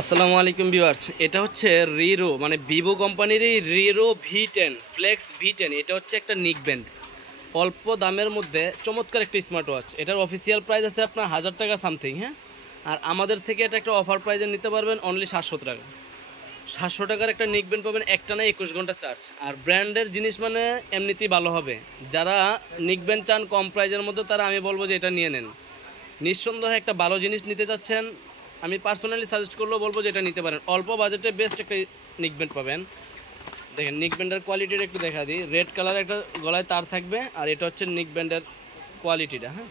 আসসালামু আলাইকুম ভিউয়ার্স, এটা হচ্ছে রিরো মানে ভিভো কোম্পানির এই রিরো V10 ফ্লেক্স V10। এটা হচ্ছে একটা নিক ব্যান্ড, অল্প দামের মধ্যে চমৎকার একটা স্মার্ট ওয়াচ। এটার অফিসিয়াল প্রাইস আছে আপনার 1000 টাকা সামথিং। হ্যাঁ, আর আমাদের থেকে এটা একটা অফার প্রাইজে নিতে পারবেন অনলি 700 টাকা। 700 টাকার একটা নিক ব্যান্ড পাবেন, একটা না 21 ঘন্টা চার্জ। আর ব্র্যান্ডের জিনিস মানে এমনিতেই ভালো হবে। যারা নিক ব্যান্ড চান কম প্রাইজের মধ্যে, তারা আমি বলবো যে এটা নিয়ে নেন। নিঃসন্দেহে একটা ভালো জিনিস নিতে চাচ্ছেন, আমি পার্সোনালি সাজেস্ট করলেও বলবো যে এটা নিতে পারেন। অল্প বাজেটে বেস্ট একটা নিক ব্যান্ড পাবেন। দেখেন নিক ব্যান্ডের কোয়ালিটিটা একটু দেখা দিই। রেড কালার একটা গলায় তার থাকবে, আর এটা হচ্ছে নিক ব্যান্ডের কোয়ালিটিটা। হ্যাঁ,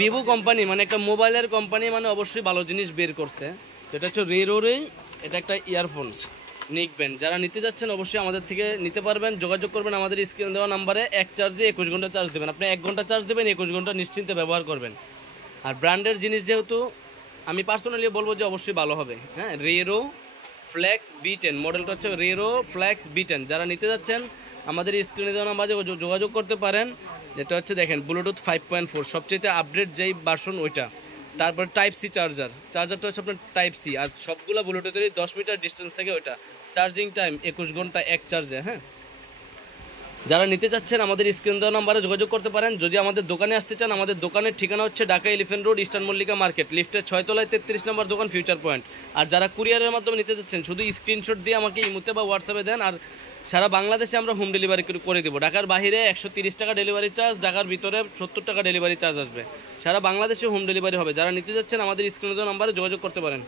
ভিভো কোম্পানি মানে একটা মোবাইলের কোম্পানি, মানে অবশ্যই ভালো জিনিস বের করছে। এটা হচ্ছে রিরোরই, এটা একটা ইয়ারফোন নিক ব্যান্ড। যারা নিতে যাচ্ছেন অবশ্যই আমাদের থেকে নিতে পারবেন। যোগাযোগ করবেন আমাদের স্ক্রিনে দেওয়া নাম্বারে। এক চার্জে 21 ঘন্টা চার্জ দেবেন। আপনি 1 ঘন্টা চার্জ দেবেন, 21 ঘন্টা নিশ্চিন্তে ব্যবহার করবেন। আর ব্র্যান্ডের জিনিস যেহেতু, আমি পার্সোনালি বলবো যে অবশ্যই ভালো হবে। হ্যাঁ, রিরো ফ্লেক্স V10 মডেলটা হচ্ছে রিরো ফ্লেক্স V10। যারা নিতে যাচ্ছেন আমাদের স্ক্রিনে দেওয়া নাম্বারে যোগাযোগ করতে পারেন। যেটা হচ্ছে দেখেন ব্লুটুথ 5.4 সবচেয়ে আপডেট যেই ভার্সন ওইটা। তারপর টাইপ সি চার্জারটা হচ্ছে আপনার টাইপ সি। আর সবগুলো ব্লুটুথেরই 10 মিটার ডিস্টেন্স থেকে ওইটা। চার্জিং টাইম 21 ঘন্টা এক চার্জে। হ্যাঁ, যারা নিতে চাচ্ছেন আমাদের স্ক্রিন দেওয়া নাম্বারে যোগাযোগ করতে পারেন। যদি আমাদের দোকানে আসতে চান, আমাদের দোকানের ঠিকানা হচ্ছে Dhaka elephant road, eastern Mallika market, লিফটের 6 তলায় 33 নম্বর দোকান, ফিউচার পয়েন্ট। আর যারা কুরিয়ারের মাধ্যমে নিতে চাচ্ছেন, শুধু স্ক্রিনশট দিয়ে আমাকে ইমোতে বা হোয়াটসঅ্যাপে দেন, আর সারা বাংলাদেশে আমরা হোম ডেলিভারি করে দেবো। ঢাকার বাইরে 130 টাকা ডেলিভারি চার্জ, ঢাকার ভিতরে 70 টাকা ডেলিভারি চার্জ আসবে। সারা বাংলাদেশে হোম ডেলিভারি হবে। যারা নিতে যাচ্ছেন আমাদের স্ক্রিনে দেওয়া নাম্বারে যোগাযোগ করতে পারেন।